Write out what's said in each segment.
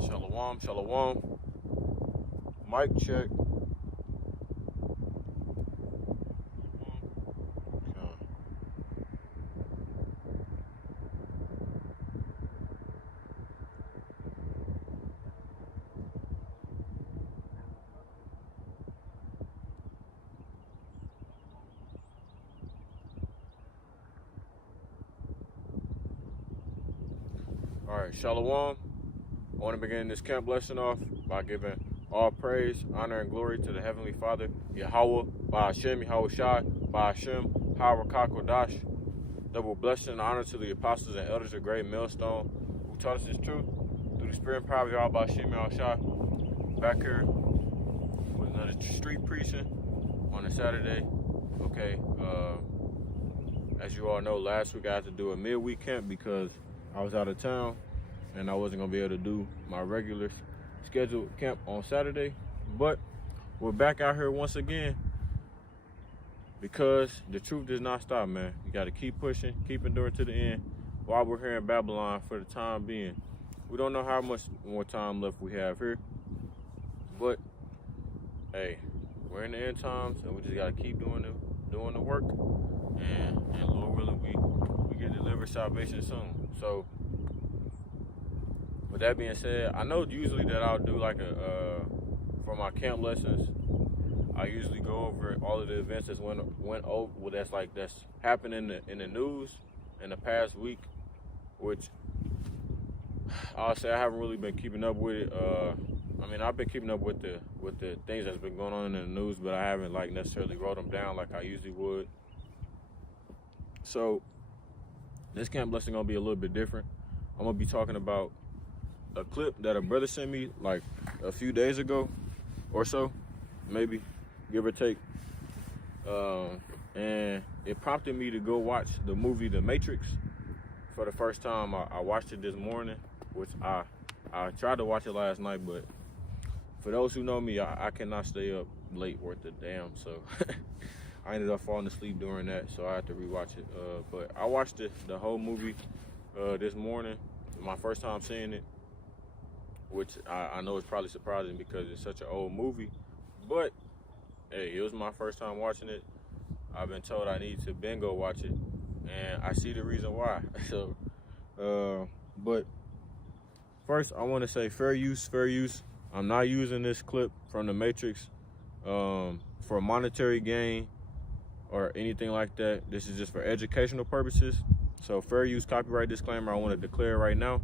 Shalom, shalom. Mic check. All right, shalom. I want to begin this camp lesson off by giving all praise, honor, and glory to the Heavenly Father, Yahweh, by Hashem, Yahweh Shai, by Hashem, Harakah Kodash. Double blessing and honor to the apostles and elders of Great Millstone who taught us this truth through the spirit and power of Yahweh, by Hashem, Yahweh Shai. Back here with another street preaching on a Saturday. Okay, as you all know, last week I had to do a midweek camp because I was out of town and I wasn't gonna be able to do my regular scheduled camp on Saturday. But we're back out here once again because the truth does not stop, man. You gotta keep pushing, keep enduring to the end while we're here in Babylon for the time being. We don't know how much more time left we have here, but hey, we're in the end times and we just gotta keep doing the work, and Lord willing, we get delivered salvation soon. So with that being said, I know usually that I'll do like for my camp lessons, I usually go over all of the events that's went over, that's happened in the news in the past week, which I'll say I haven't really been keeping up with it. I mean, I've been keeping up with the things that's been going on in the news, but I haven't like necessarily wrote them down like I usually would. So this camp lesson gonna be a little bit different. I'm gonna be talking about a clip that a brother sent me like a few days ago or so, maybe, give or take. And it prompted me to go watch the movie The Matrix for the first time. I watched it this morning, which I tried to watch it last night, but for those who know me, I cannot stay up late worth a damn, so I ended up falling asleep during that, so I had to rewatch it. But I watched the whole movie this morning, my first time seeing it, which I know is probably surprising because it's such an old movie, but hey, it was my first time watching it. I've been told I need to go watch it, and I see the reason why. So, but first I want to say fair use. I'm not using this clip from The Matrix for monetary gain or anything like that. This is just for educational purposes. So fair use, copyright disclaimer, I want to declare right now.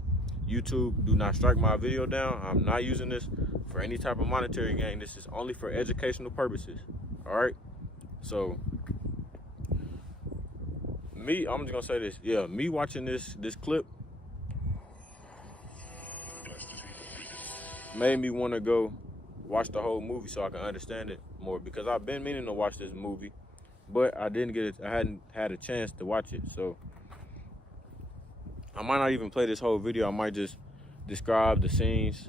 YouTube, do not strike my video down. I'm not using this for any type of monetary gain. This is only for educational purposes. All right? So I'm just gonna say this. Yeah, me watching this clip made me want to go watch the whole movie so I can understand it more, because I've been meaning to watch this movie, but I didn't get it. I hadn't had a chance to watch it. So I might not even play this whole video. I might just describe the scenes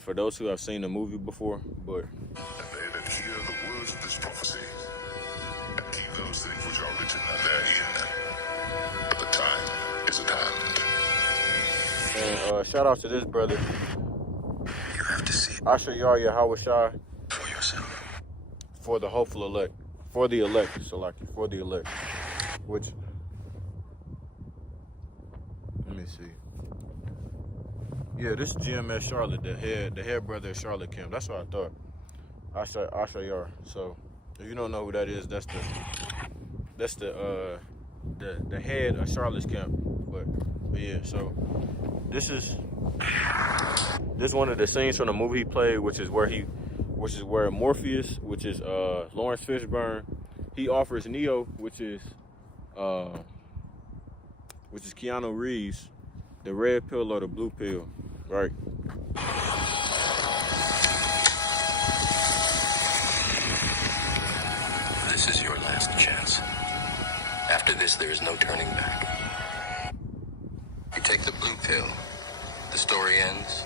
for those who have seen the movie before. But and they that hear the words of this prophecy and keep those things which are written therein, for the time is at hand. And shout out to this brother. You have to see Asher Yar Yahweh Shai for yourself. For the hopeful elect. For the elect, Salaki. For the elect. Which, let me see. Yeah, this is GMS Charlotte, the head brother of Charlotte Camp. That's what I thought. Asher Yar. So if you don't know who that is, that's the head of Charlotte's Camp. But yeah, so this is one of the scenes from the movie he played, which is where Morpheus, which is Lawrence Fishburne, he offers Neo, which is Keanu Reeves, the red pill or the blue pill, right? This is your last chance. After this, there is no turning back. You take the blue pill, the story ends.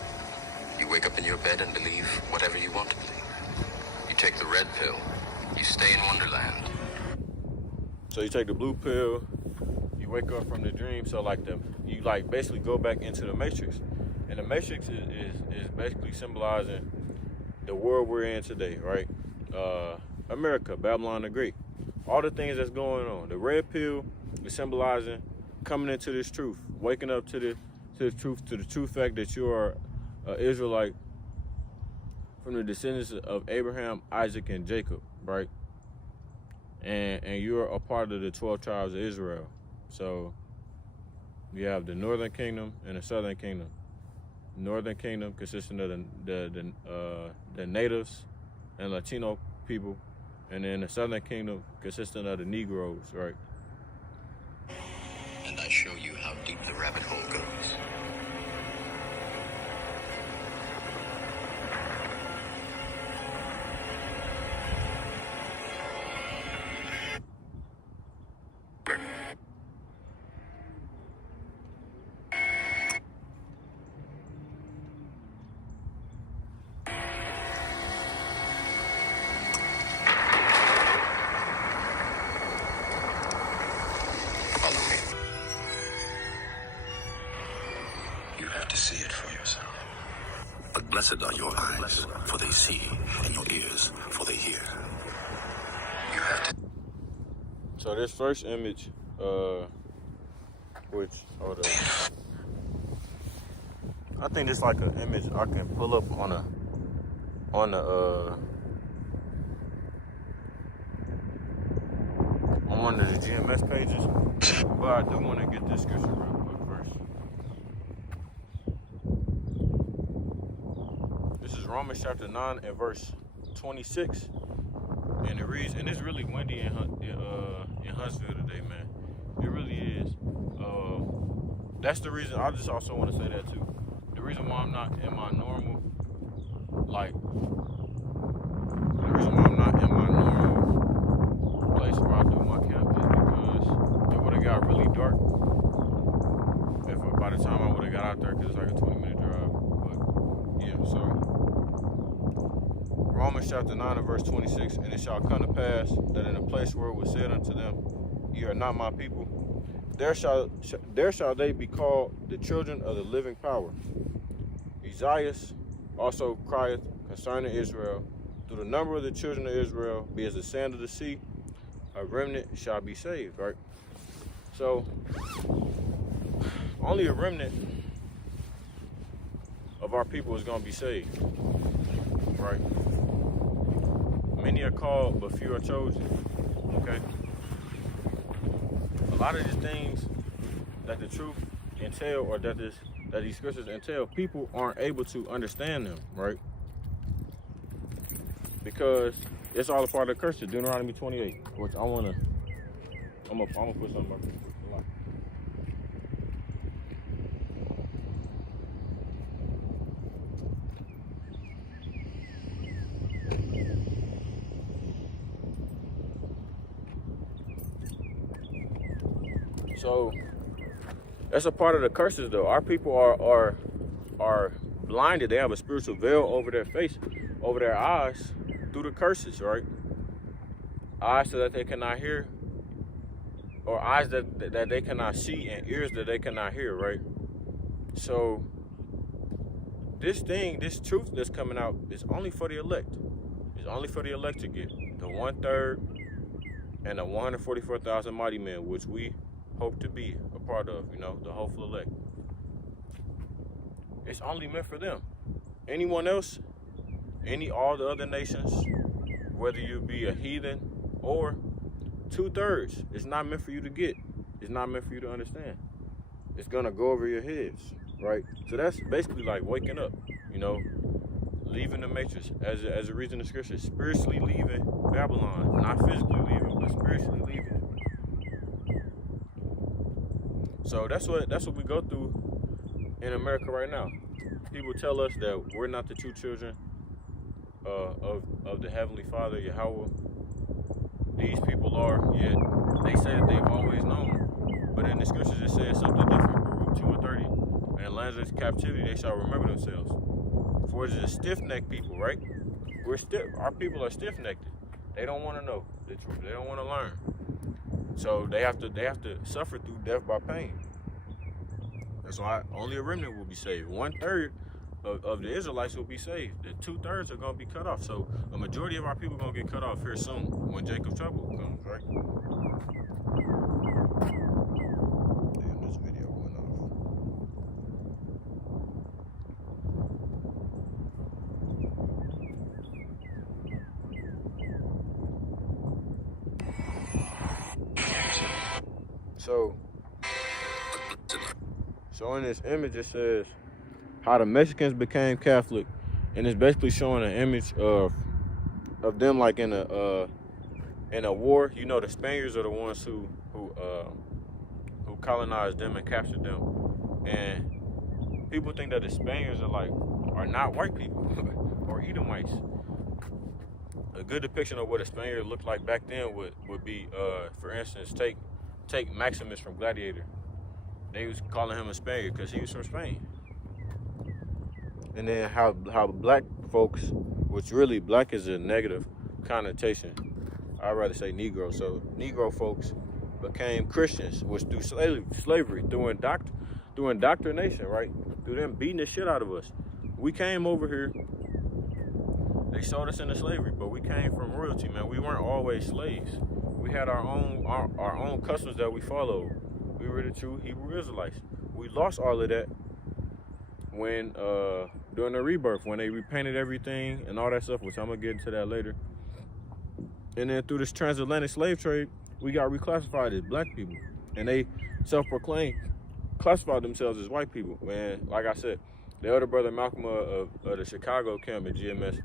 You wake up in your bed and believe whatever you want to believe. You take the red pill, you stay in Wonderland. So you take the blue pill, you wake up from the dream. So you basically go back into the Matrix, And the Matrix is basically symbolizing the world we're in today, right? America, Babylon the Great, all the things that's going on. The red pill is symbolizing coming into this truth, waking up to the true fact that you are an Israelite from the descendants of Abraham, Isaac, and Jacob, right? And you're a part of the 12 tribes of Israel. So you have the northern kingdom and the southern kingdom. Northern kingdom consisting of the natives and Latino people, and then the southern kingdom consisting of the Negroes, right? And I show you how deep the rabbit hole goes. Blessed are your eyes, for they see, and your ears, for they hear. You have to. So this first image, which, hold up. I think it's like an image I can pull up on the on one of the GMS pages, but I do want to get this scripture real quick first. This is Romans chapter 9 and verse 26, and it reads, and it's really windy in Huntsville today, man. It really is. That's the reason. I just also want to say that too. The reason why I'm not in my normal, place where I do my camp is because it would have got really dark by the time I would have got out there, because it's like a 20-minute drive. But yeah, so Romans chapter 9 and verse 26, and it shall come to pass that in a place where it was said unto them, ye are not my people, there shall they be called the children of the living power. Isaiah also crieth concerning Israel, through the number of the children of Israel be as the sand of the sea, a remnant shall be saved, right? So only a remnant of our people is going to be saved, right? Many are called, but few are chosen, okay? A lot of these things that the truth entail, or that these scriptures entail, people aren't able to understand them, right? Because it's all a part of the curse of Deuteronomy 28, which I'm gonna put something up here. So that's a part of the curses, though. Our people are blinded. They have a spiritual veil over their face, over their eyes, through the curses, right? Eyes so that they cannot hear, or eyes that they cannot see, and ears that they cannot hear, right? So this truth that's coming out is only for the elect. It's only for the elect to get. The 1/3 and the 144,000 mighty men, which we hope to be a part of, the hopeful elect. It's only meant for them. Anyone else, all the other nations, whether you be a heathen or 2/3, it's not meant for you to get. It's not meant for you to understand. It's gonna go over your heads, right? So that's basically like waking up, leaving the matrix, as a reason of scripture, spiritually leaving Babylon, not physically leaving, but spiritually leaving. So that's what we go through in America right now. People tell us that we're not the true children of the Heavenly Father, Yahweh. These people are, yet they say that they've always known. But in the scriptures it says something different. Baruch 2:30. And in lands of captivity they shall remember themselves. For it is a stiff-necked people, right? Our people are stiff-necked. They don't want to know the truth. They don't want to learn. So they have to suffer through death by pain. That's why only a remnant will be saved. 1/3 of the Israelites will be saved. The 2/3 are going to be cut off. So a majority of our people are going to get cut off here soon when Jacob's trouble comes, right? Damn, this video went off. So in this image it says how the Mexicans became Catholic, and it's basically showing an image of them like in a war. You know, the Spaniards are the ones who colonized them and captured them, and people think that the Spaniards are not white people or Edomites. A good depiction of what a Spaniard looked like back then would be, for instance, take Maximus from Gladiator. They was calling him a Spaniard because he was from Spain. And then how black folks, which really black is a negative connotation. I'd rather say Negro. So Negro folks became Christians, which through slavery, through indoctrination, right? Through them beating the shit out of us. We came over here. They sold us into slavery, but we came from royalty, man. We weren't always slaves. We had our own customs that we followed. We were the true Hebrew Israelites. We lost all of that when during the rebirth, when they repainted everything and all that stuff, which I'm gonna get into that later. And then through this transatlantic slave trade, we got reclassified as black people, and they classified themselves as white people. Man, like I said, the elder brother Malcolm of the Chicago camp at GMS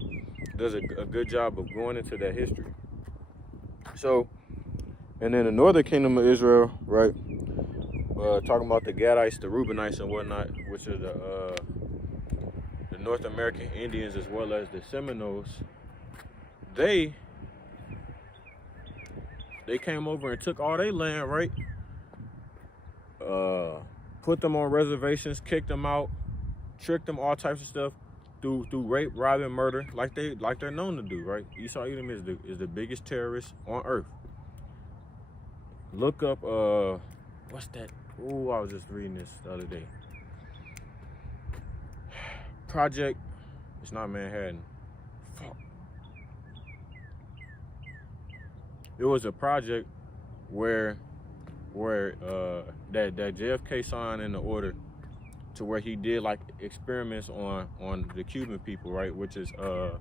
does a good job of going into that history. So, and then the northern kingdom of Israel, right? Talking about the Gadites, the Reubenites, and whatnot, which are the North American Indians as well as the Seminoles. They came over and took all their land, right? Put them on reservations, kicked them out, tricked them, all types of stuff through rape, robbing, murder, like they're known to do, right? Esau Edom is the biggest terrorist on earth. Look up what's that? Oh, I was just reading this the other day. Project, it's not Manhattan. Fuck. It was a project where that JFK signed in the order to where he did like experiments on the Cuban people, right? Which is the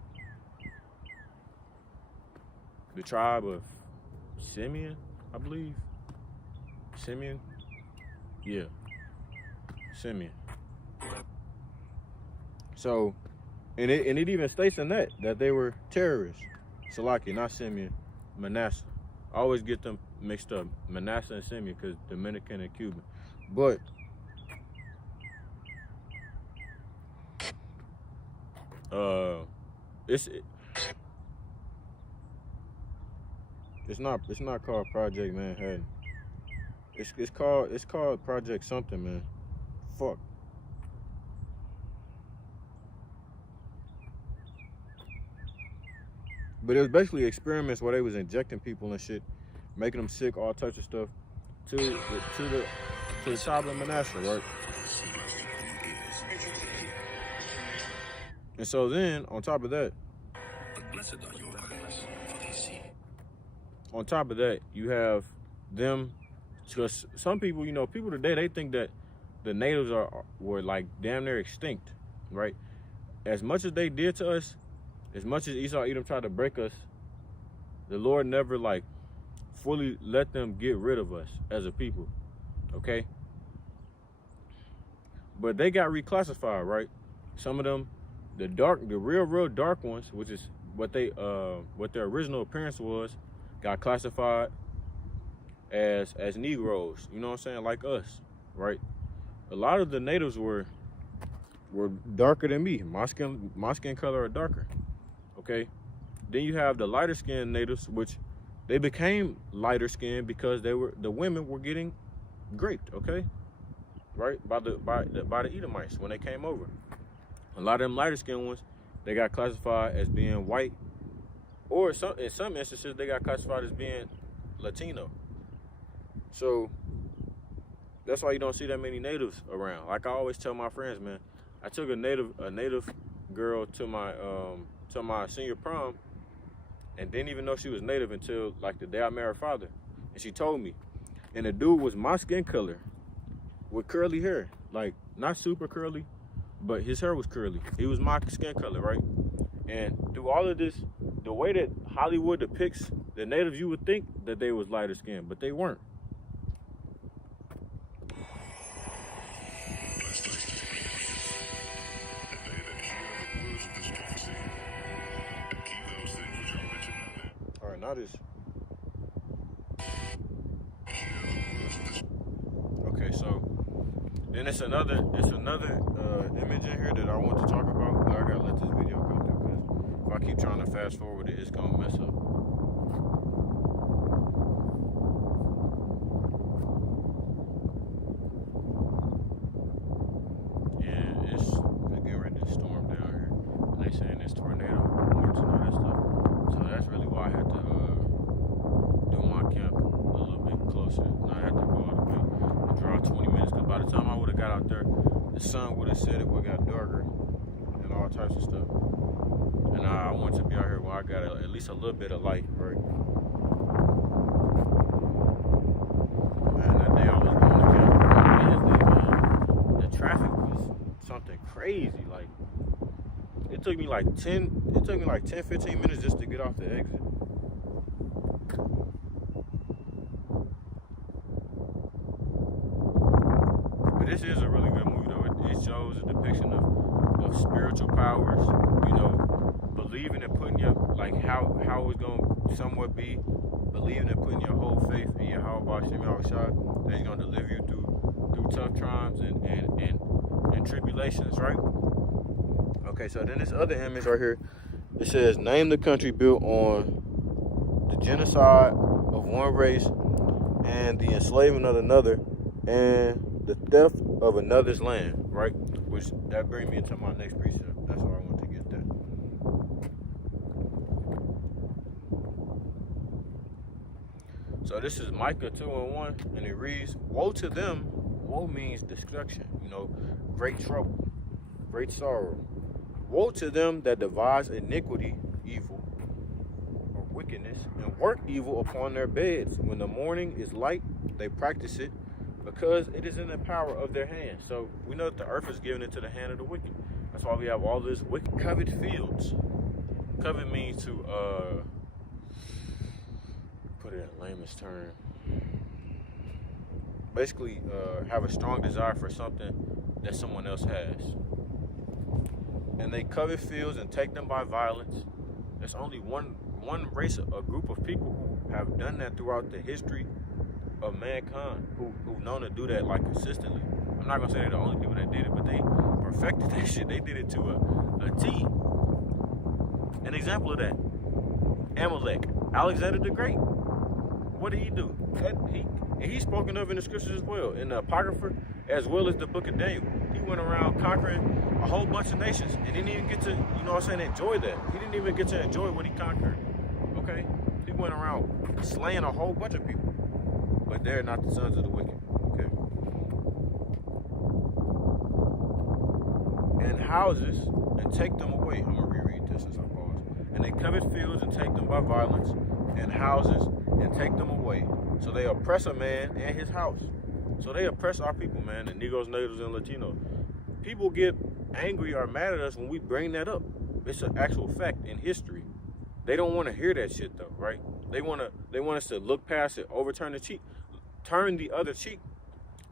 tribe of Simeon, I believe. Simeon? Yeah. Simeon. So, and it even states in that they were terrorists. Salaki, not Simeon, Manasseh. I always get them mixed up, Manasseh and Simeon, because Dominican and Cuban. But it's not called Project Manhattan. It's called Project something, man. Fuck. But it was basically experiments where they was injecting people and shit, making them sick, all types of stuff, to the tribe of Manasseh, right? And so then, on top of that, you have them, because some people, people today, they think that the natives were like damn near extinct, right? As much as they did to us, as much as Esau Edom tried to break us, the Lord never like fully let them get rid of us as a people, okay? But they got reclassified, right? Some of them, the real dark ones, which is what their original appearance was, got classified as Negroes. You know what I'm saying? Like us, right? A lot of the natives were darker than me. My skin color are darker. Okay, then you have the lighter skinned natives, which they became lighter skinned because the women were getting raped. Okay, right, by the Edomites when they came over. A lot of them lighter skinned ones, they got classified as being white, or in some instances they got classified as being Latino. So that's why you don't see that many natives around. Like I always tell my friends, man, I took a native girl to my senior prom, and didn't even know she was native until like the day I met her father, and she told me. And the dude was my skin color, with curly hair, like not super curly, but his hair was curly. He was my skin color, right? And through all of this, the way that Hollywood depicts the natives, you would think that they was lighter skinned, but they weren't. All right, now this. Okay, so then it's another image in here that I want to talk about, but I gotta let this video go through because if I keep trying to fast forward it, it's gonna mess up. Yeah, it's getting ready to storm down here, and they saying it's tornado warnings and all that stuff. So that's really why I had to do my camp a little bit closer. And I had to go all the way and drive 20 minutes because by the time I would have got out there, the sun would have set, it would have got darker and all types of stuff. And I wanted to be out here where I got at least a little bit of light, right? Man, that day I was going to camp, man, the traffic was something crazy. Like, it took me like 10, 15 minutes just to get off the exit. But this is a really good movie, though. It shows a depiction of spiritual powers, you know, believing and putting your, like, how it's going to somewhat be, believing and putting your whole faith in your Yahweh Shem Yahushua, that he's going to deliver you through tough times and tribulations, right? Okay, so then this other image right here, it says, name the country built on the genocide of one race and the enslavement of another and the theft of another's land, right? Which, that brings me into my next precept. That's why I want to get that. So this is Micah 2:1, and it reads, woe to them, woe means destruction, you know, great trouble, great sorrow. Woe to them that devise iniquity, evil, or wickedness, and work evil upon their beds. When the morning is light, they practice it, because it is in the power of their hand. So we know that the earth is given into the hand of the wicked. That's why we have all this wicked. Covet fields. Covet means to, put it in layman's term, basically have a strong desire for something that someone else has. And they covet fields and take them by violence. There's only one race, a group of people who have done that throughout the history of mankind, who've known to do that like consistently. I'm not gonna say they're the only people that did it, but they perfected that shit. They did it to a T. An example of that, Amalek, Alexander the Great. What did he do? He's spoken of in the scriptures as well, in the Apocrypha, as well as the book of Daniel. He went around conquering a whole bunch of nations and didn't even get to, you know what I'm saying, enjoy that. He didn't even get to enjoy what he conquered, okay? He went around slaying a whole bunch of people, but they're not the sons of the wicked, okay? And houses and take them away. I'm gonna reread this as I pause. And they covet fields and take them by violence, and houses and take them away. So they oppress a man and his house. So they oppress our people, man, the Negroes, Natives, and Latinos. People get angry or mad at us when we bring that up. It's an actual fact in history. They don't want to hear that shit though, right? They want us to look past it, overturn the cheek, turn the other cheek,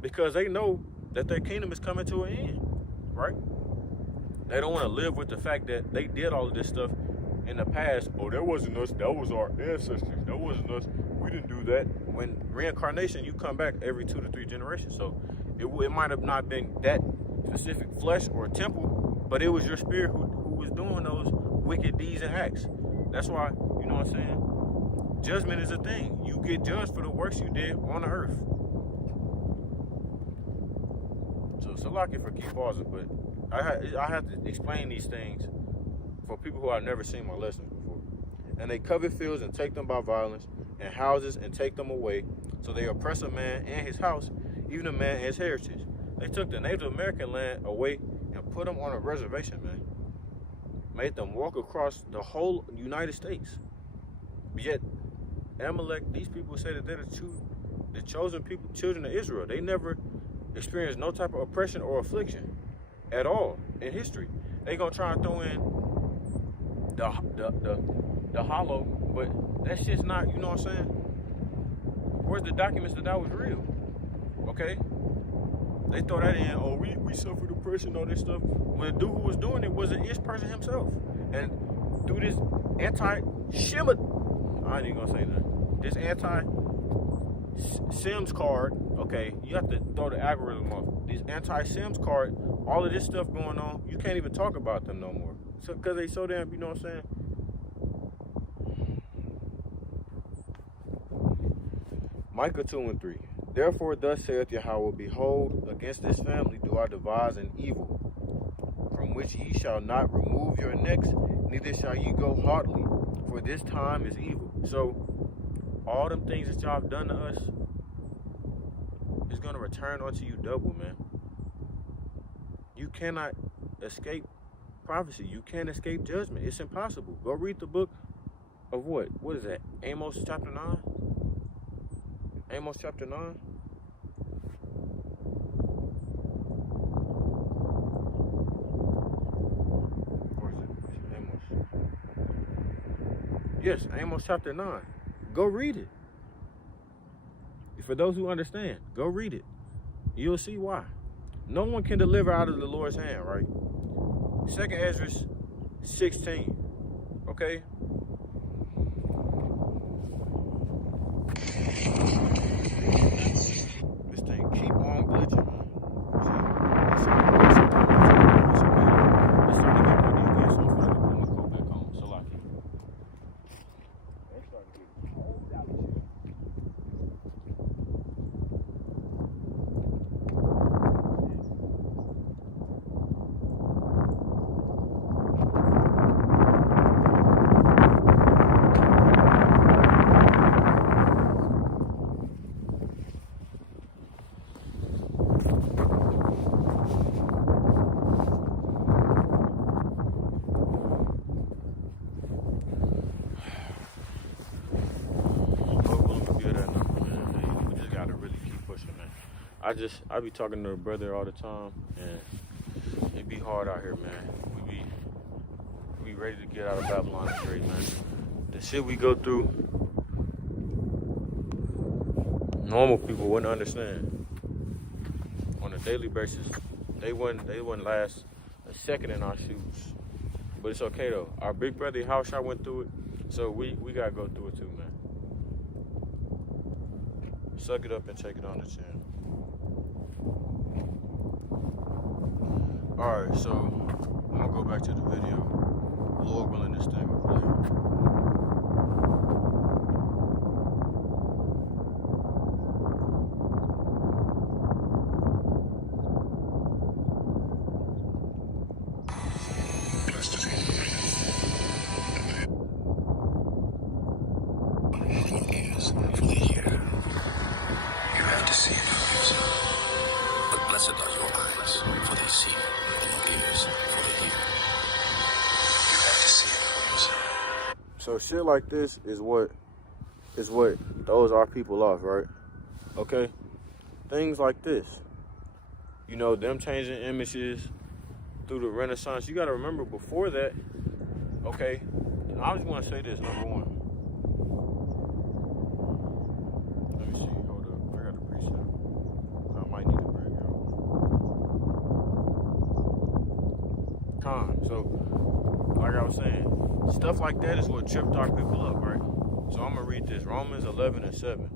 because they know that their kingdom is coming to an end, right? They don't want to live with the fact that they did all of this stuff in the past. Oh, that wasn't us. That was our ancestors. That wasn't us. We didn't do that. When reincarnation, you come back every 2 to 3 generations. So it might have not been that specific flesh or temple, but it was your spirit who was doing those wicked deeds and acts. That's why, you know what I'm saying? Judgment is a thing. You get judged for the works you did on the earth. So lucky for keep pausing, but I have to explain these things for people who have never seen my lessons before. And they covet fields and take them by violence, and houses and take them away. So they oppress a man and his house, even a man his heritage. They took the Native American land away and put them on a reservation, man. Made them walk across the whole United States. Yet, Amalek, these people say that they're the chosen people, children of Israel. They never experienced no type of oppression or affliction at all in history. They gonna try and throw in the hollow, but that shit's not, you know what I'm saying? Where's the documents that was real? Okay? They throw that in, oh, we suffered oppression, all this stuff. When the dude who was doing it was an Ish person himself. And through this anti-Shemite, I ain't even gonna say that. This anti-Sims card, okay, you have to throw the algorithm off. These anti-Sims card, all of this stuff going on, you can't even talk about them no more. So, cause they so damn, you know what I'm saying? Micah 2:3. Therefore thus saith Yahweh, behold, against this family do I devise an evil, from which ye shall not remove your necks, neither shall ye go hardly, for this time is evil. So, all them things that y'all have done to us is going to return unto you double, man. You cannot escape prophecy. You can't escape judgment. It's impossible. Go read the book of what? What is that? Amos chapter 9? Amos chapter 9? Or is it Amos? Yes, Amos chapter 9. Go read it. For those who understand, go read it. You'll see why. No one can deliver out of the Lord's hand, right? 2nd Ezra 16. Okay? This thing keep on glitching, man. It's starting to get money again, so I'm gonna put my coat back on. So like they starting to get cold out here. I be talking to a brother all the time, and it be hard out here, man. We be ready to get out of Babylon the Great, man. The shit we go through, normal people wouldn't understand. On a daily basis, they wouldn't last a second in our shoes. But it's okay though. Our big brother Haushai went through it, so we gotta go through it too, man. Suck it up and take it on the chin. Alright, so I'm gonna go back to the video. Lord willing, this thing will play. So shit like this is what throws our people off, right? Okay? Things like this. You know, them changing images through the Renaissance. You gotta remember before that, okay, I just wanna say this, number one. Let me see, hold up. I got a preset. I might need to bring it out. So, like I was saying, stuff like that is what tripped our people up, right? So I'm going to read this. Romans 11:7.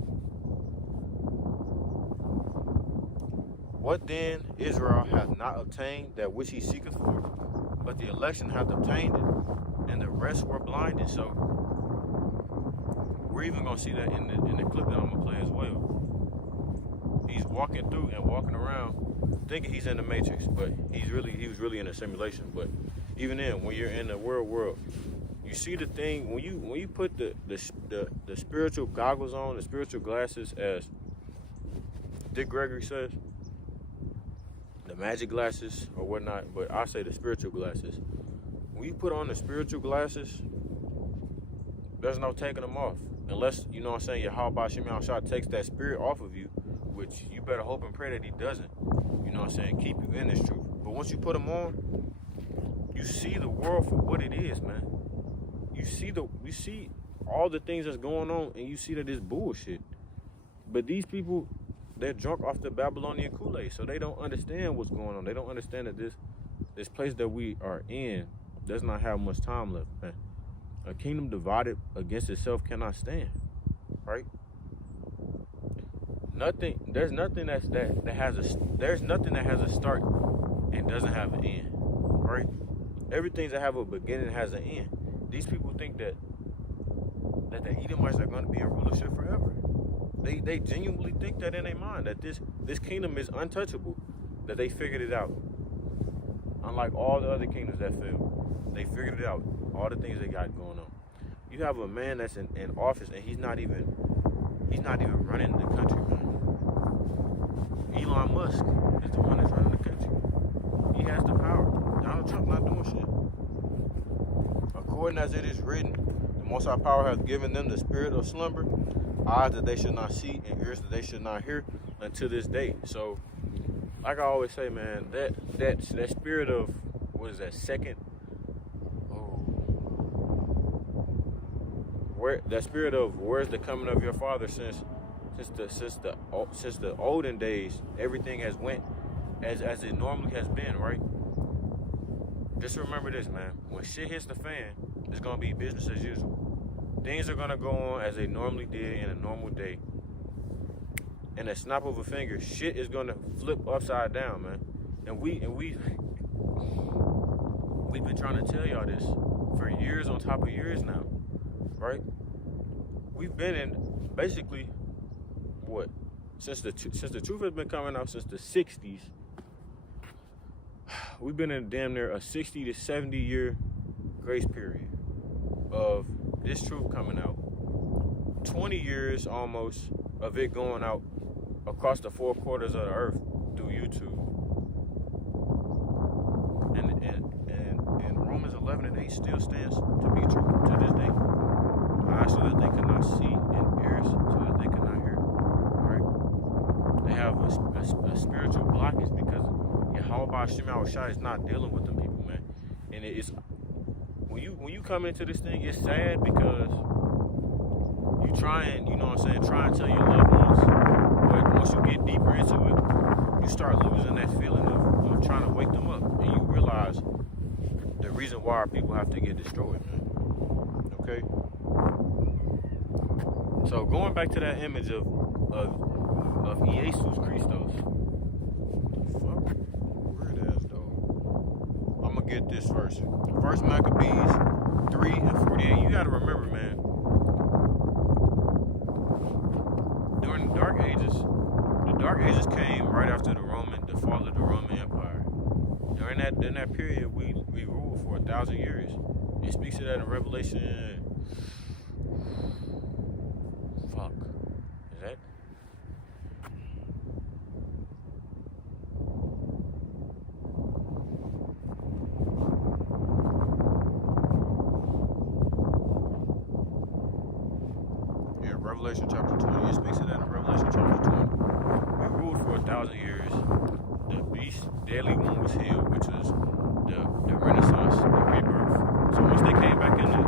What then Israel hath not obtained that which he seeketh for, but the election hath obtained it, and the rest were blinded. So we're even going to see that in the clip that I'm going to play as well. He's walking through and walking around thinking he's in the Matrix, but he was really in a simulation. But even then, when you're in the world, you see the thing when you put the spiritual goggles on, the spiritual glasses, as Dick Gregory says, the magic glasses or whatnot, but I say the spiritual glasses. When you put on the spiritual glasses, there's no taking them off. Unless, you know what I'm saying, Yahweh Shem Yahushua takes that spirit off of you, which you better hope and pray that he doesn't. You know what I'm saying? Keep you in this truth. But once you put them on, you see the world for what it is, man. You see all the things that's going on, and you see that it's bullshit. But these people, they're drunk off the Babylonian Kool-Aid, so they don't understand what's going on. They don't understand that this place that we are in does not have much time left, man. A kingdom divided against itself cannot stand, right? There's nothing that has a start and doesn't have an end, right? Everything that have a beginning has an end. These people think that the Edomites are going to be in rulership forever. They genuinely think that in their mind, that this kingdom is untouchable, that they figured it out. Unlike all the other kingdoms that failed, they figured it out. All the things they got going on. You have a man that's in office and he's not even running the country, man. Elon Musk is the one that's running the country. He has the power. Donald Trump not doing shit. According as it is written, the Most High Power has given them the spirit of slumber, eyes that they should not see, and ears that they should not hear until this day. So, like I always say, man, that spirit of, what is that, second? That spirit of where's the coming of your father, since the olden days, everything has went as it normally has been, right? Just remember this, man. When shit hits the fan, it's gonna be business as usual. Things are gonna go on as they normally did in a normal day. In a snap of a finger, shit is gonna flip upside down, man. And we've been trying to tell y'all this for years on top of years now, right? We've been in basically what, since the truth has been coming out since the 60s. We've been in damn near a 60 to 70 year grace period of this truth coming out. 20 years almost of it going out across the 4 quarters of the earth through YouTube. And Romans 11:8 still stands to be true to this day. Eyes so that they cannot see, and ears so that they cannot hear. Right? They have a spiritual blockage because Yahweh Shem Yahushua is not dealing with them people, man. And it's when you come into this thing, it's sad because you try and, you know what I'm saying, try and tell your loved ones, but once you get deeper into it, you start losing that feeling of trying to wake them up, and you realize the reason why our people have to get destroyed, man. Okay? So going back to that image of Jesus Christos. Fuck, weird ass dog. I'm gonna get this first. First Maccabees 3:48. You gotta remember, man. During the Dark Ages came right after the fall of the Roman Empire. During that period, we ruled for 1,000 years. It speaks to that in Revelation. Fuck. Is that? Yeah, Revelation chapter 20. It speaks to that in Revelation chapter 20. We ruled for 1,000 years. The beast, deadly one, was healed, which was the Renaissance, the rebirth. So once they came back into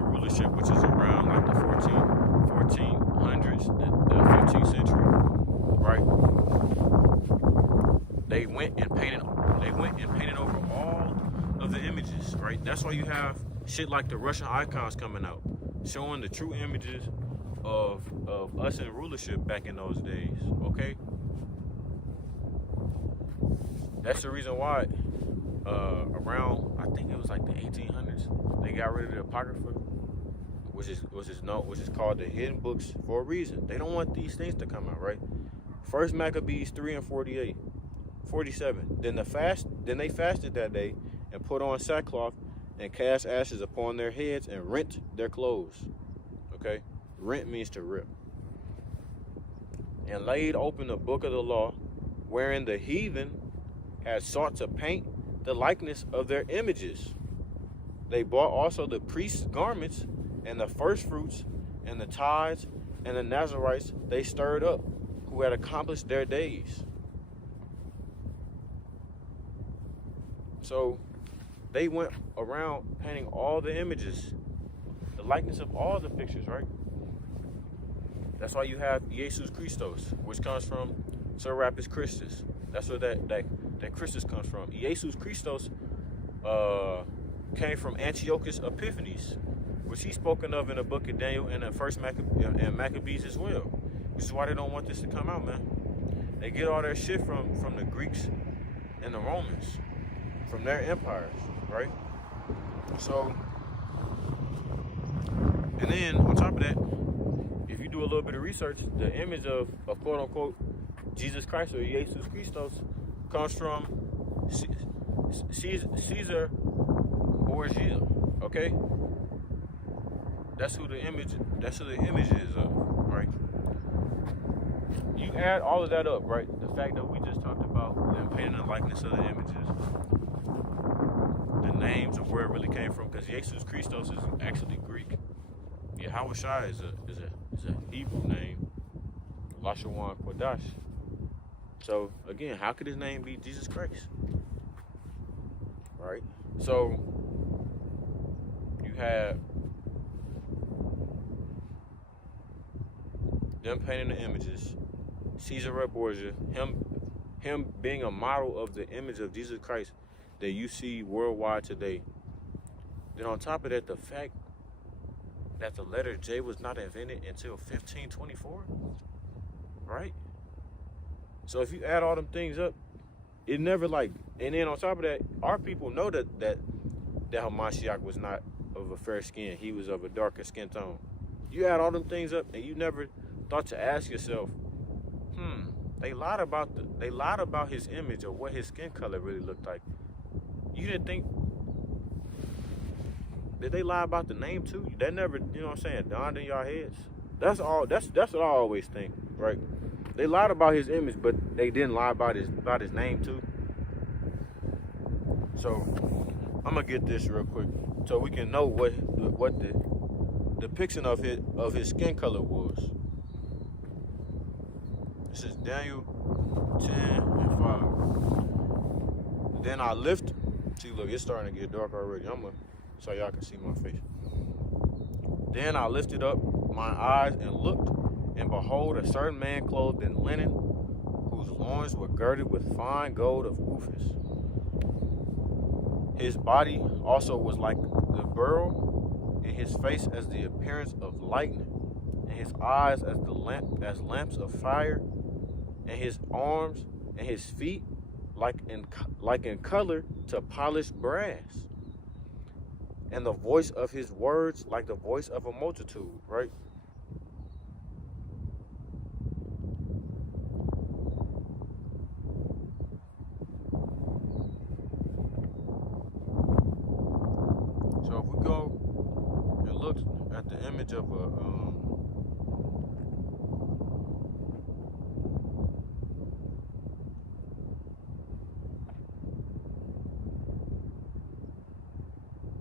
rulership, which is around like the 1400s, the 15th century, right? They went and painted over all of the images, right? That's why you have shit like the Russian icons coming out, showing the true images of us in rulership back in those days, okay? That's the reason why around, I think it was like the 1800s, they got rid of the Apocrypha, which is called the hidden books for a reason. They don't want these things to come out, right? First Maccabees 3:47. Then they fasted that day and put on sackcloth and cast ashes upon their heads and rent their clothes. Okay? Rent means to rip. and laid open the book of the law, wherein the heathen had sought to paint the likeness of their images. They bought also the priest's garments, and the firstfruits, and the tithes, and the Nazarites they stirred up, who had accomplished their days. So they went around painting all the images, the likeness of all the pictures, right? That's why you have Jesus Christos, which comes from Serapis Christus. That's where that Christus comes from. Jesus Christos came from Antiochus Epiphanes, which he's spoken of in the book of Daniel and the first Maccabees as well. Which is why they don't want this to come out, man. They get all their shit from the Greeks and the Romans, from their empires, right? So, and then on top of that, if you do a little bit of research, the image of quote unquote Jesus Christ or Jesus Christos comes from Caesar Borgia, okay? That's who the image is of, right? You add all of that up, right? The fact that we just talked about them painting the likeness of the images, the names of where it really came from, because Jesus Christos is actually Greek. Yahweh Shai is a Hebrew name, Lashawan Kodash. So again, how could his name be Jesus Christ? Right? So you have them painting the images, Caesar Borgia, him being a model of the image of Jesus Christ that you see worldwide today. Then on top of that, the fact that the letter J was not invented until 1524, right? So if you add all them things up, it never and then on top of that, our people know that Hamashiach was not of a fair skin. He was of a darker skin tone. You add all them things up and you never thought to ask yourself, they lied about his image or what his skin color really looked like. You didn't think, did they lie about the name too? That never, you know what I'm saying, dawned in your heads. That's what I always think, right? They lied about his image, but they didn't lie about his name too. So I'm gonna get this real quick so we can know what the depiction of his skin color was. This is Daniel 10 and 5. Then I lift. See, look, it's starting to get dark already. So y'all can see my face. Then I lifted up my eyes and looked, and behold, a certain man clothed in linen, whose loins were girded with fine gold of Uphaz. His body also was like the beryl, and his face as the appearance of lightning, and his eyes as lamps of fire, and his arms and his feet like in color to polished brass, and the voice of his words like the voice of a multitude, right? So if we go and look at the image of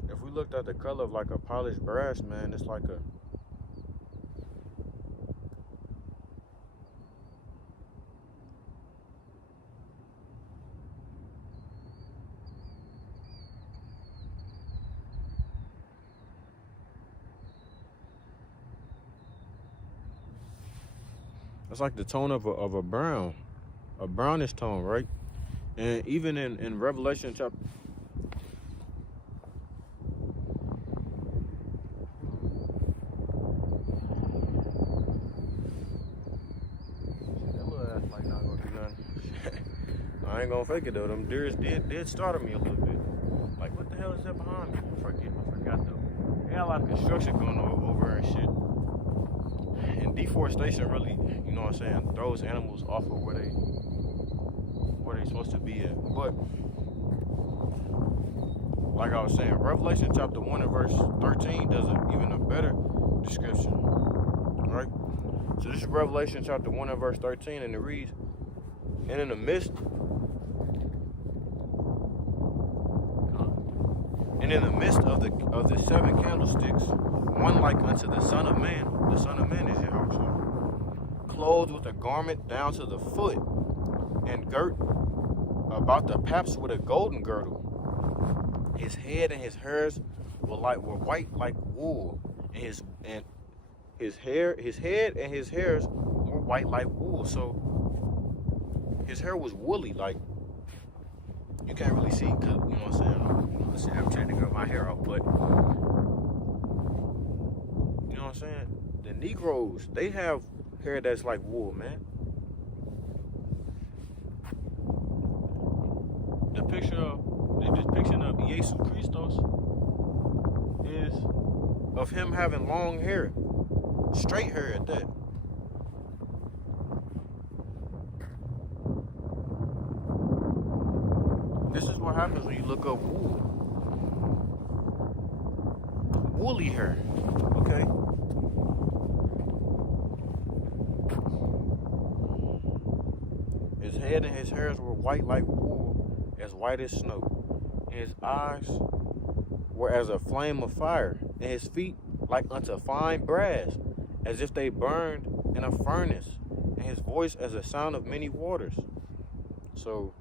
if we looked at the color of like a polished brass, man, it's like a it's like the tone of a brownish tone, right? And even in Revelation chapter, that little ass like not gonna do nothing. I ain't gonna fake it though. Them deers did startle me a little bit. Like, what the hell is that behind me? I forgot though. They got a lot of construction going on over and shit. And deforestation really, you know what I'm saying, throws animals off of where they supposed to be at. But like I was saying, Revelation chapter 1 and verse 13 does even a better description, right? So this is Revelation chapter 1 and verse 13, and it reads, and in the midst of the seven candlesticks, one like unto the Son of Man. The Son of Man is Yahushua, clothed with a garment down to the foot, and girt about the paps with a golden girdle. His head and his hairs were white like wool, and his head and his hairs were white like wool. So his hair was woolly, like you can't really see, cause you know what I'm saying. I'm trying to grow my hair out, but you know what I'm saying. The Negroes, they have hair that's like wool, man. The depiction of Jesus Christos is of him having long hair, straight hair at that. This is what happens when you look up wool. Woolly hair, okay? His head and his hairs were white like wool, as white as snow. And his eyes were as a flame of fire, and his feet like unto fine brass, as if they burned in a furnace, and his voice as a sound of many waters. So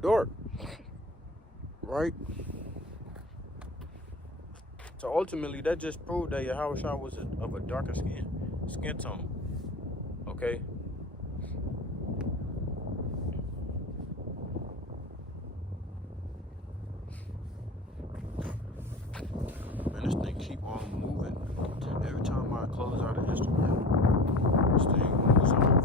dark, right? So ultimately, that just proved that Yahushua was of a darker skin tone, okay? Man, this thing keep on moving. Every time I close out of Instagram, this thing moves off.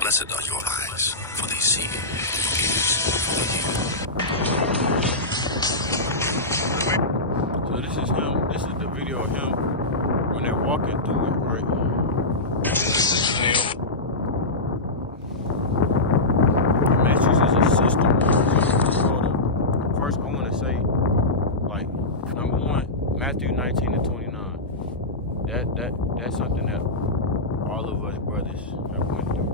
Blessed are your eyes, for they see, and your ears, for they hear. So this is him. This is the video of him when they're walking through it, right? This is Neil. Man, this is a system. First, I want to say, like, number one, Matthew 19 and 29. That's something that all of us brothers have went through.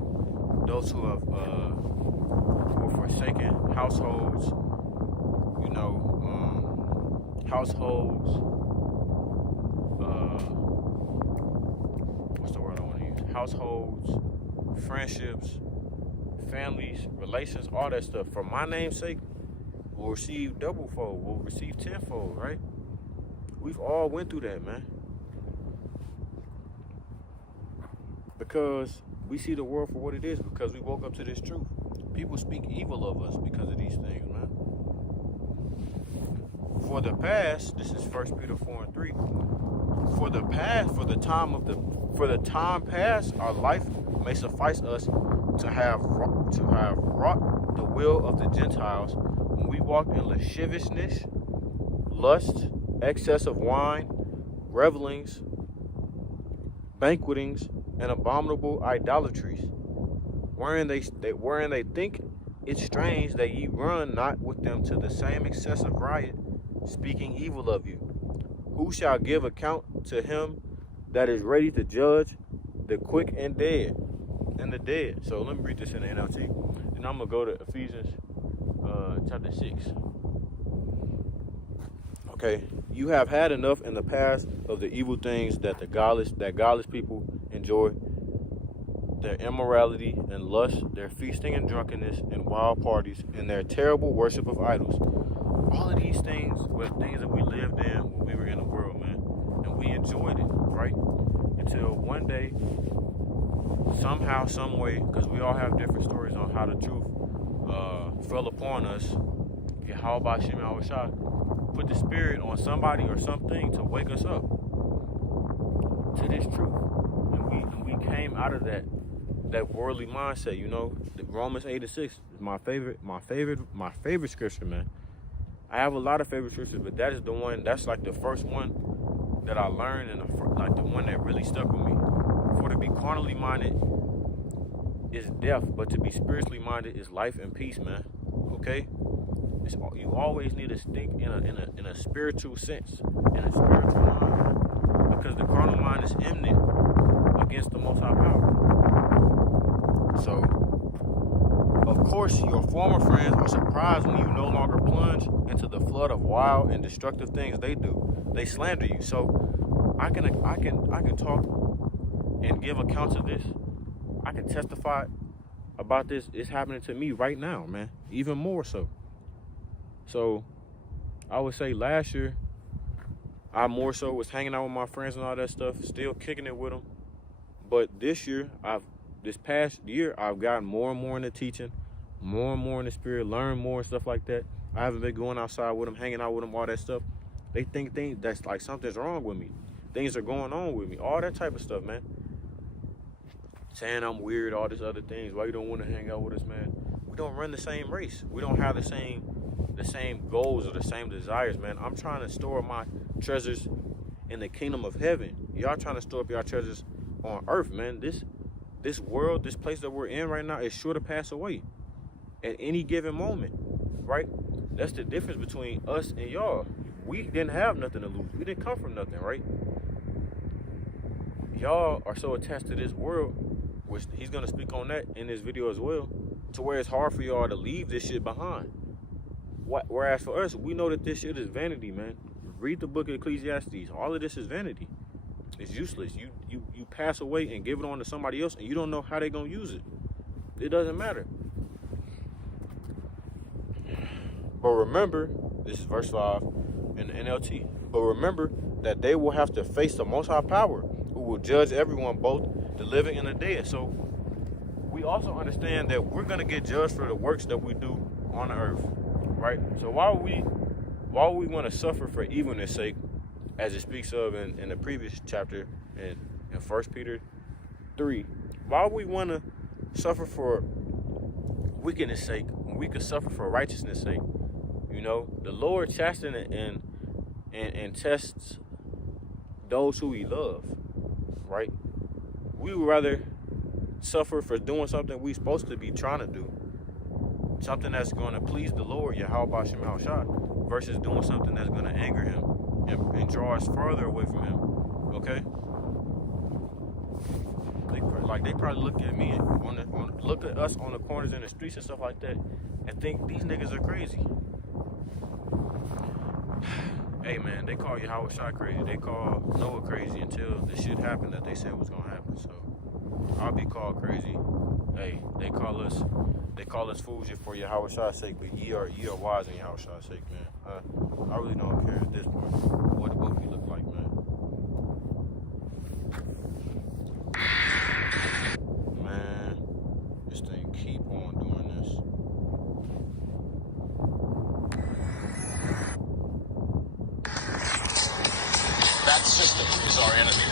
Those who have who are forsaken households, you know, what's the word I want to use? Households, friendships, families, relations, all that stuff. For my name's sake, will receive doublefold, will receive tenfold, right? We've all went through that, man. Because we see the world for what it is, because we woke up to this truth. People speak evil of us because of these things, man. For the past, this is 1 Peter 4 and 3. For the time past, our life may suffice us to have wrought the will of the Gentiles when we walked in lasciviousness, lust, excess of wine, revelings, banquetings, and abominable idolatries, wherein they think it strange that ye run not with them to the same excessive riot, speaking evil of you. Who shall give account to him that is ready to judge the quick and the dead? So let me read this in the NLT, and I'm gonna go to Ephesians chapter 6. Okay, you have had enough in the past of the evil things that godless people enjoy, their immorality and lust, their feasting and drunkenness and wild parties, and their terrible worship of idols. All of these things were things that we lived in when we were in the world, man, and we enjoyed it, right? Until one day, somehow, some way, because we all have different stories on how the truth fell upon us. Yahweh Shem Yahushua put the spirit on somebody or something to wake us up to this truth, and we came out of that that worldly mindset. You know, Romans 8:6 is my favorite scripture, man. I have a lot of favorite scriptures, but that is the one. That's like the first one that I learned, and like the one that really stuck with me. For to be carnally minded is death, but to be spiritually minded is life and peace, man. Okay, you always need to think in a spiritual sense, in a spiritual mind, because the carnal mind is enmity against the Most High Power. So, of course, your former friends are surprised when you no longer plunge into the flood of wild and destructive things they do. They slander you. So, I can talk and give accounts of this. I can testify about this. It's happening to me right now, man. Even more so. So, I would say last year, I more so was hanging out with my friends and all that stuff, still kicking it with them. But this year, this past year, I've gotten more and more into teaching, more and more in the spirit, learn more and stuff like that. I haven't been going outside with them, hanging out with them, all that stuff. They think that's like something's wrong with me. Things are going on with me, all that type of stuff, man. Saying I'm weird, all these other things. Why you don't want to hang out with us, man? We don't run the same race. We don't have the same goals or the same desires, man. I'm trying to store my treasures in the kingdom of heaven. Y'all trying to store up your treasures on earth, man. This world, this place that we're in right now is sure to pass away at any given moment, right? That's the difference between us and y'all. We didn't have nothing to lose. We didn't come from nothing, right? Y'all are so attached to this world, which he's going to speak on that in this video as well, to where it's hard for y'all to leave this shit behind. Whereas for us, we know that this shit is vanity, man. Read the book of Ecclesiastes. All of this is vanity. It's useless. You pass away and give it on to somebody else, and you don't know how they're going to use it. It doesn't matter. But remember, this is verse 5 in the NLT. But remember that they will have to face the Most High Power, who will judge everyone, both the living and the dead. So we also understand that we're going to get judged for the works that we do on the earth, right? So while we want to suffer for evilness sake, as it speaks of in the previous chapter in 1 Peter 3, while we want to suffer for wickedness sake, when we could suffer for righteousness sake, you know, the Lord chastens and tests those who he loves, right? We would rather suffer for doing something we're supposed to be trying to do, something that's going to please the Lord, Yahweh Shem Shah, versus doing something that's going to anger him and draw us further away from him. Okay? They probably look at me look at us on the corners in the streets and stuff like that and think these niggas are crazy. Hey man, they call Yahweh Shai crazy. They call Noah crazy until the shit happened that they said was gonna happen. So I'll be called crazy. Hey, they call us fools for Yahweh Shai's sake, but ye are wise in Yahweh Shai's sake, man. I really don't care at this point what we look like, man. Man, this thing keep on doing this. That system is our enemy.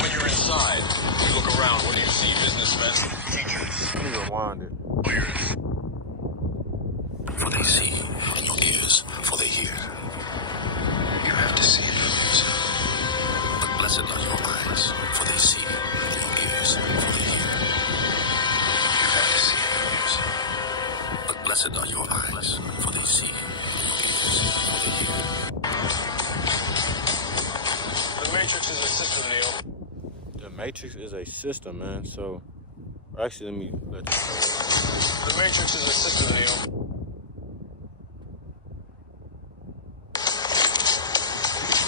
When you're inside, you look around, what do you see? Businessmen, teachers, Let me rewind it. lawyers. For they see, and your ears, for they hear. You have to see those. But blessed are your eyes, for they see, and your ears, for they hear. You have to see those. But blessed are your eyes, for they see, and your ears, for they hear. The Matrix is a system, Neil. The Matrix is a system, man. So actually, let you know. The Matrix is a system, Neil.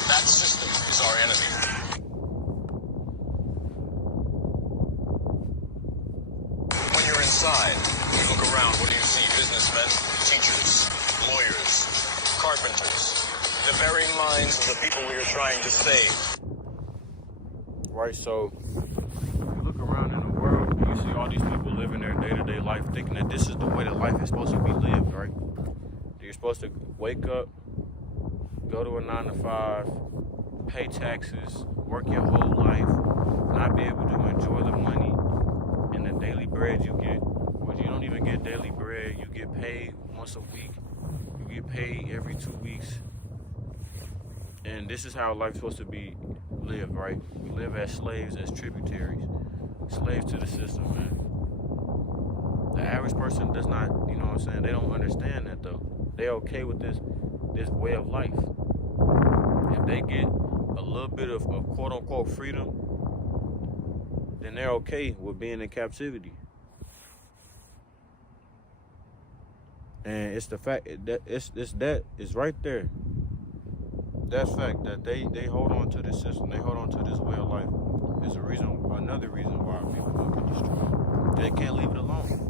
That system is our enemy. When you're inside, you look around, what do you see? Businessmen, teachers, lawyers, carpenters. The very minds of the people we are trying to save. Right, so you look around in the world, you see all these people living their day-to-day life thinking that this is the way that life is supposed to be lived, right? You're supposed to wake up, go to a 9 to 5, pay taxes, work your whole life, not be able to enjoy the money and the daily bread you get. Well, you don't even get daily bread. You get paid once a week. You get paid every 2 weeks. And this is how life's supposed to be lived, right? We live as slaves, as tributaries, slaves to the system, man. The average person does not, you know what I'm saying? They don't understand that, though. They're okay with this way of life. If they get a little bit of quote-unquote freedom, then they're okay with being in captivity. And it's the fact that it's right there. That fact that they hold on to this system, they hold on to this way of life, is another reason why people don't get destroyed. They can't leave it alone.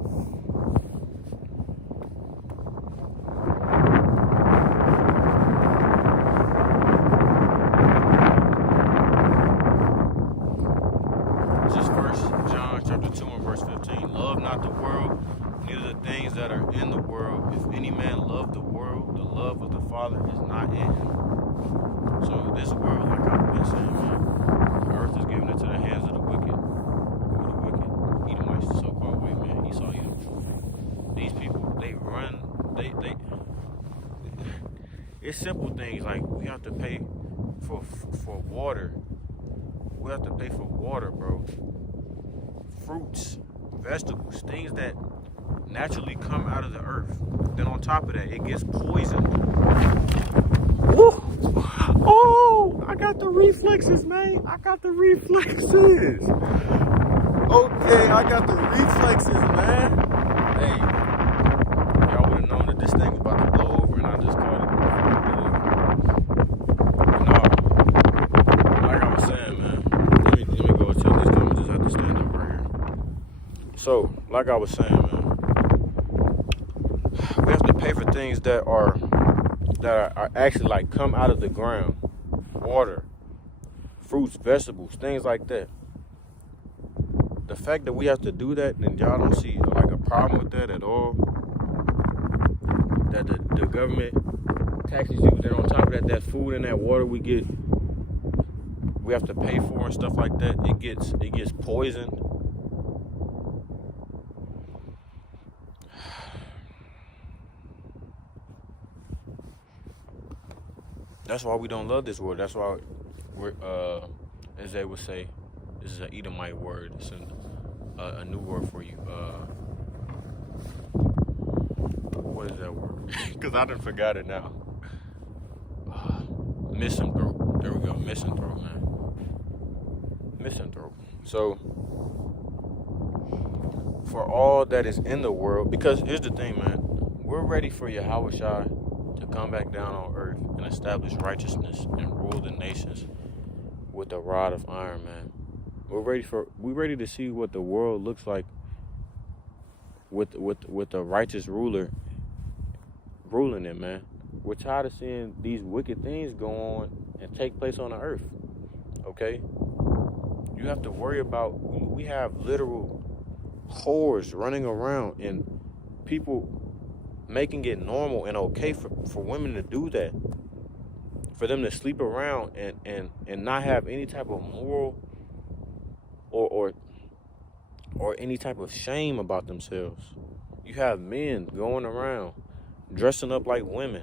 This is 1 John chapter 2 and verse 15. Love not the world, neither the things that are in the world. If any man love the world, the love of the Father is not in him. So this world, like I've been saying, man, the earth is given into the hands of the wicked. Who are the wicked? Edomites, the so-called white man, Esau, Edom. These people, they run, it's simple things like we have to pay for water. We have to pay for water, bro. Fruits, vegetables, things that naturally come out of the earth. Then on top of that, it gets poisoned. Woo! Oh, I got the reflexes, man. I got the reflexes. Okay, I got the reflexes, man. Hey, y'all would have known that this thing was about to blow over and I just caught it. No, like I was saying, man. Let me go tell these guys. I just have to stand up right here. So, like I was saying, man, we have to pay for things that are actually like come out of the ground. Water, fruits, vegetables, things like that. The fact that we have to do that, and y'all don't see like a problem with that at all. That the government taxes you, then on top of that food and that water we have to pay for and stuff like that, it gets poisoned. That's why we don't love this world. That's why we're, as they would say, this is an Edomite word. It's a new word for you. What is that word? Because I done forgot it now. Misanthrope. There we go. Misanthrope, man. Misanthrope. So, for all that is in the world, because here's the thing, man. We're ready for Yahweh Shai to come back down on earth and establish righteousness and rule the nations with a rod of iron, man. We're ready to see what the world looks like with a righteous ruler ruling it, man. We're tired of seeing these wicked things go on and take place on the earth. Okay? You have to worry about, we have literal whores running around and people making it normal and okay for women to do that. For them to sleep around and not have any type of moral or any type of shame about themselves. You have men going around dressing up like women,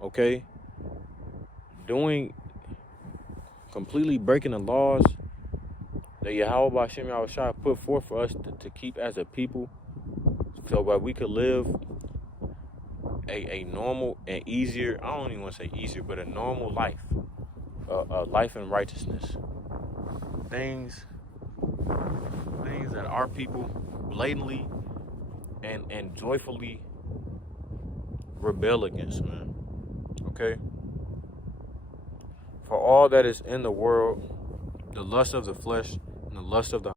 okay? Completely breaking the laws that Yahweh B'Shem Yahushua put forth for us to keep as a people, so that we could live a normal and easier, I don't even want to say easier, but a normal life, a life in righteousness. Things that our people blatantly and joyfully rebel against, man. Okay? For all that is in the world, the lust of the flesh and the lust of the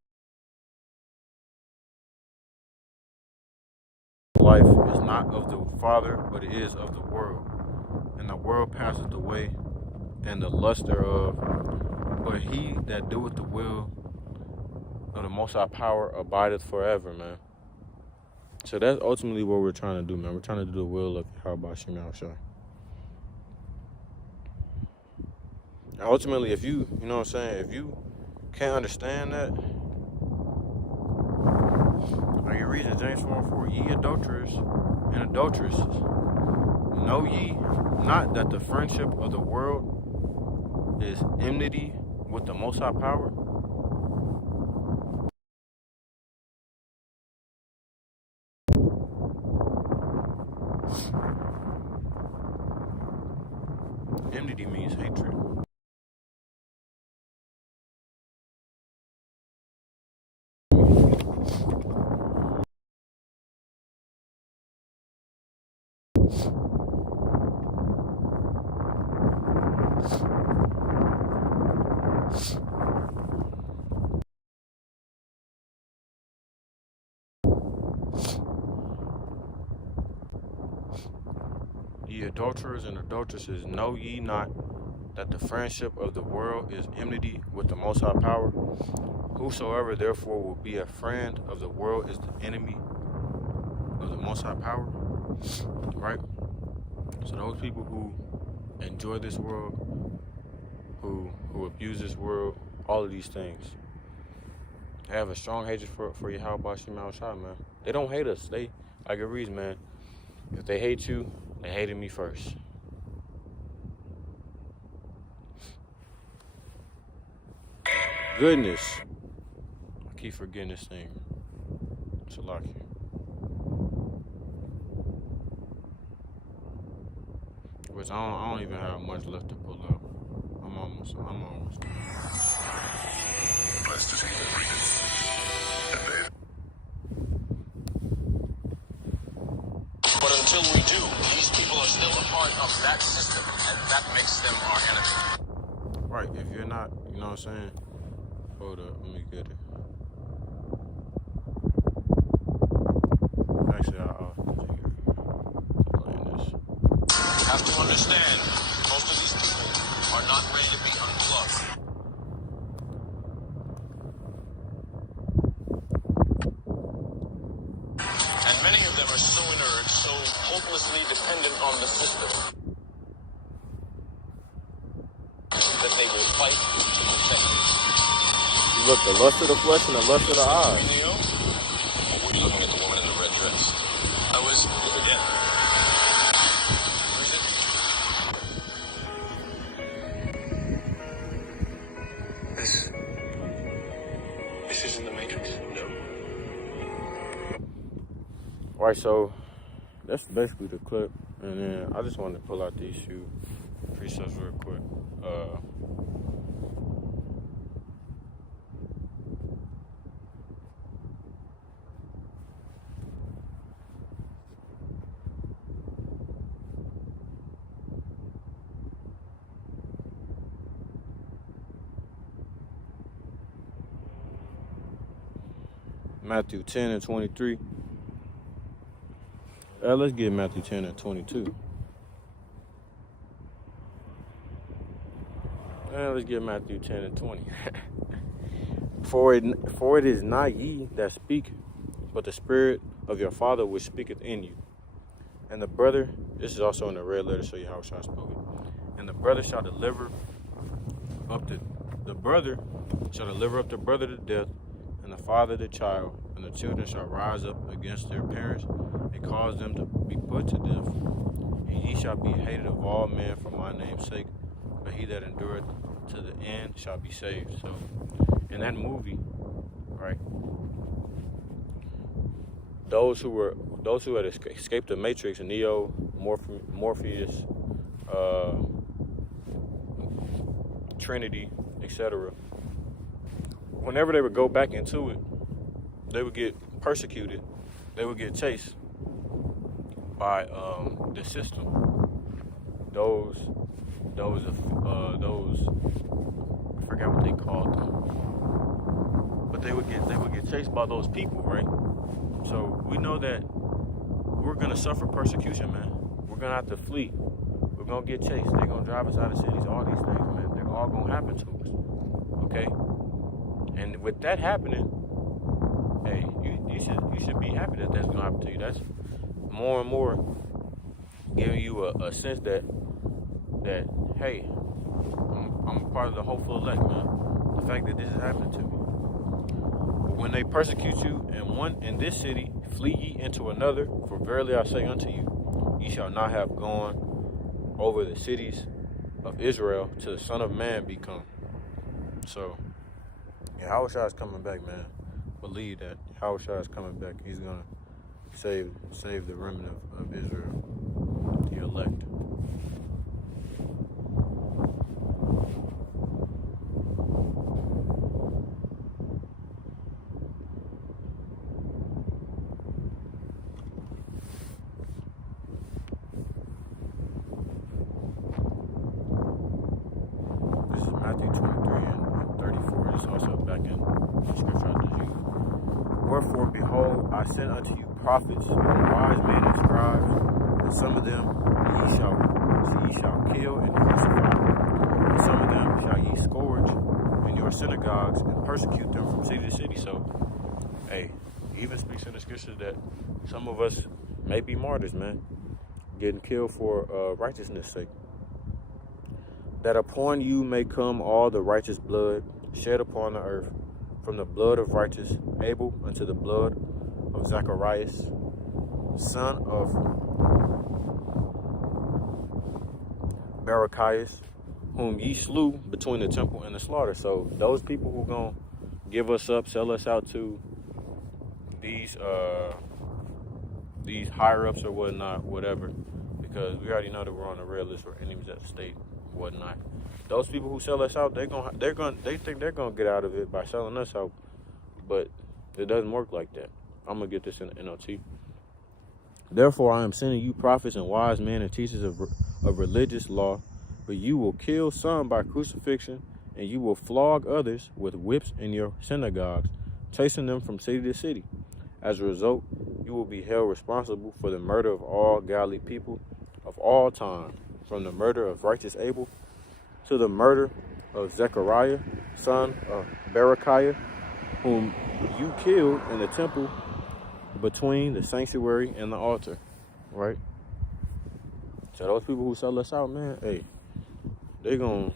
life is not of the Father, but it is of the world. And the world passeth away, and the lust thereof. But he that doeth the will of the Most High Power abideth forever, man. So that's ultimately what we're trying to do, man. We're trying to do the will of Yahweh B'Shem Yahushua. Ultimately, if you know what I'm saying, if you can't understand that, like it reads in James 4:4, ye adulterers and adulteresses, know ye not that the friendship of the world is enmity with the Most High Power? Enmity means hatred. Ye adulterers and adulteresses, know ye not that the friendship of the world is enmity with the Most High Power? Whosoever therefore will be a friend of the world is the enemy of the Most High Power. Right? So those people who enjoy this world, who abuse this world, all of these things, they have a strong hatred for Yahweh Shema Shai, man. They don't hate us. They, like it reads, man, if they hate you, they hated me first. Goodness. I keep forgetting this thing. Shalaki. Which I don't even have much left to pull up. I'm almost done. Blessed is he that readeth, and they But until we do, these people are still a part of that system, and that makes them our enemy. Right, if you're not, you know what I'm saying? Hold up, let me get it. Actually, I'll playing this. You have to understand, most of these people are not ready to be unplugged. And many of them are so inert, so hopelessly dependent on the system, that they will fight to protect it. Look, the lust of the flesh and the lust of the eyes. Leo? Or were you looking at the woman in the red dress? I was, yeah. This isn't the Matrix? No. Right, so that's basically the clip. And then I just wanted to pull out these few precepts real quick. Matthew 10 and 23. Let's get Matthew 10 and 22. Let's get Matthew 10 and 20. For it is not ye that speak, but the Spirit of your Father which speaketh in you. And the brother, this is also in the red letter, show you how I spoke it. And the brother shall deliver up the brother the brother to death, and the father the child, and the children shall rise up against their parents and cause them to be put to death. And ye shall be hated of all men for my name's sake, but he that endureth to the end shall be saved. So in that movie, right, those who had escaped the Matrix, Neo, Morpheus, Trinity, etc., whenever they would go back into it, they would get persecuted. They would get chased by the system. Those I forgot what they called them, but they would get chased by those people, right? So we know that we're gonna suffer persecution, man. We're gonna have to flee. We're gonna get chased. They're gonna drive us out of cities. All these things, man. They're all gonna happen to us. Okay. And with that happening, hey, you should be happy that that's gonna happen to you. That's more and more giving you a sense that hey, I'm a part of the hopeful elect, man. The fact that this is happening to me. But when they persecute you in this city, flee ye into another. For verily I say unto you, ye shall not have gone over the cities of Israel till the Son of Man be come. So, Yahushua is coming back, man. Believe that Yahushua is coming back. He's gonna save the remnant of Israel, the elect. This is Matthew 23 and 34. This is also back in the scripture I just used. Wherefore, behold, I send unto you prophets and wise men and scribes, and some of them ye shall kill and crucify, and some of them shall ye scourge in your synagogues and persecute them from city to city. So, hey, even speaks in the scripture that some of us may be martyrs, man, getting killed for righteousness' sake. That upon you may come all the righteous blood shed upon the earth, from the blood of righteous Abel unto the blood of Zacharias, son of Barachias, whom ye slew between the temple and the slaughter. So those people who gonna give us up, sell us out to these higher ups or whatnot, whatever, because we already know that we're on the red list for enemies of the state, whatnot. Those people who sell us out, they think they're gonna get out of it by selling us out, but it doesn't work like that. I'm gonna get this in the NLT. Therefore, I am sending you prophets and wise men and teachers of religious law, but you will kill some by crucifixion, and you will flog others with whips in your synagogues, chasing them from city to city. As a result, you will be held responsible for the murder of all godly people of all time, from the murder of righteous Abel to the murder of Zechariah, son of Berechiah, whom you killed in the temple between the sanctuary and the altar, right? So those people who sell us out, man, hey, they're gonna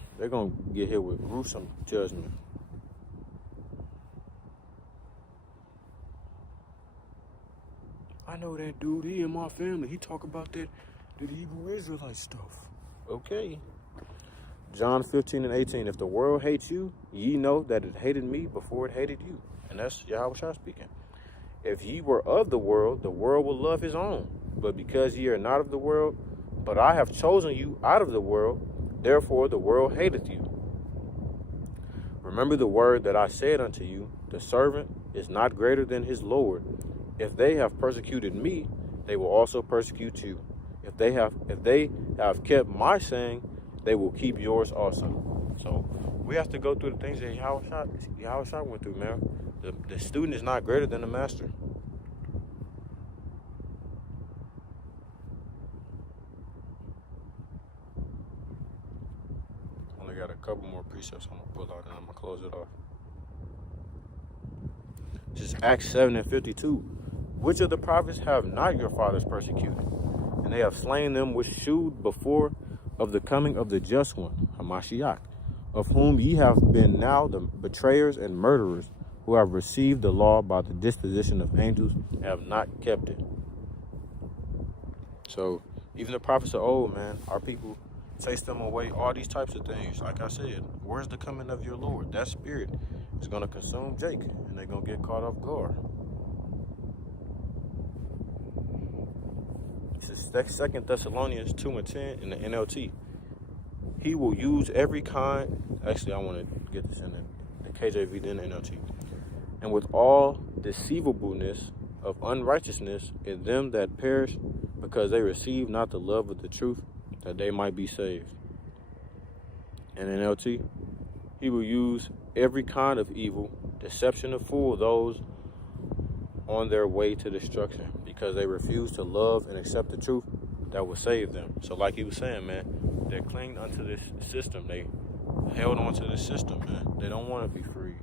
get hit with gruesome judgment. I know that dude, he in my family. He talk about that Hebrew Israelite stuff. Okay. John 15 and 18. If the world hates you, ye know that it hated me before it hated you. And that's Yahushua speaking. If ye were of the world will love his own. But because ye are not of the world, but I have chosen you out of the world, therefore the world hateth you. Remember the word that I said unto you, the servant is not greater than his Lord. If they have persecuted me, they will also persecute you. If they have kept my saying, they will keep yours also. So we have to go through the things that Yahushua went through, man. The student is not greater than the master. Only got a couple more precepts I'm gonna pull out and I'm gonna close it off. Just Acts 7 and 52. Which of the prophets have not your fathers persecuted? And they have slain them which shewed before of the coming of the just one, Hamashiach, of whom ye have been now the betrayers and murderers, who have received the law by the disposition of angels and have not kept it. So even the prophets of old, man, our people chase them away, all these types of things. Like I said, where's the coming of your Lord? That spirit is going to consume Jake, and they're going to get caught off guard. This is 2 Thessalonians 2 and 10 in the NLT. He will use every kind. Actually, I want to get this in the KJV, then the NLT. And with all deceivableness of unrighteousness in them that perish, because they receive not the love of the truth, that they might be saved. And NLT, he will use every kind of evil, deception to fool those on their way to destruction, because they refuse to love and accept the truth that will save them. So like he was saying, man, they clinged unto this system. They held on to this system, man. They don't want to be free.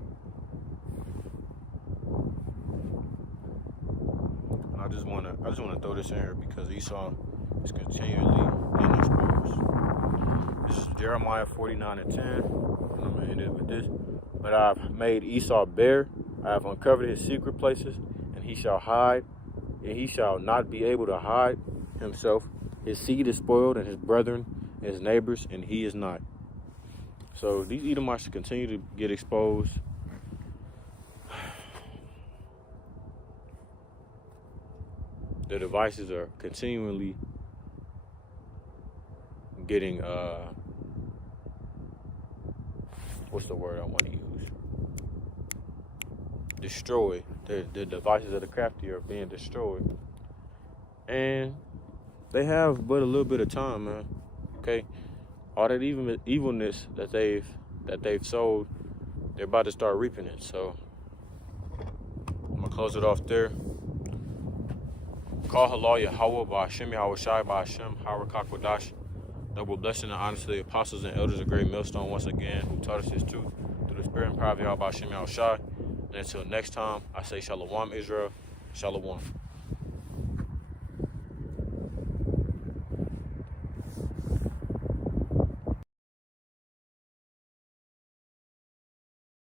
I just want to throw this in here because Esau is continually getting exposed. This is Jeremiah 49:10. I'm gonna end it with this. But I've made Esau bare. I have uncovered his secret places, and he shall hide, and he shall not be able to hide himself. His seed is spoiled, and his brethren, and his neighbors, and he is not. So these Edomites should continue to get exposed. The devices are continually getting, what's the word I want to use? Destroyed. The devices of the crafty are being destroyed. And they have but a little bit of time, man. Okay? All that evilness that they've sowed, they're about to start reaping it. So I'm gonna close it off there. Call halal Yahweh by Hashem Yahweh Shai by Hashem Harakak Wadash. Double blessing and honor to the apostles and elders of Great Millstone once again, who taught us his truth through the spirit and power of Yahweh by Hashem Yahweh Shai. And until next time, I say Shalom Israel, Shalom.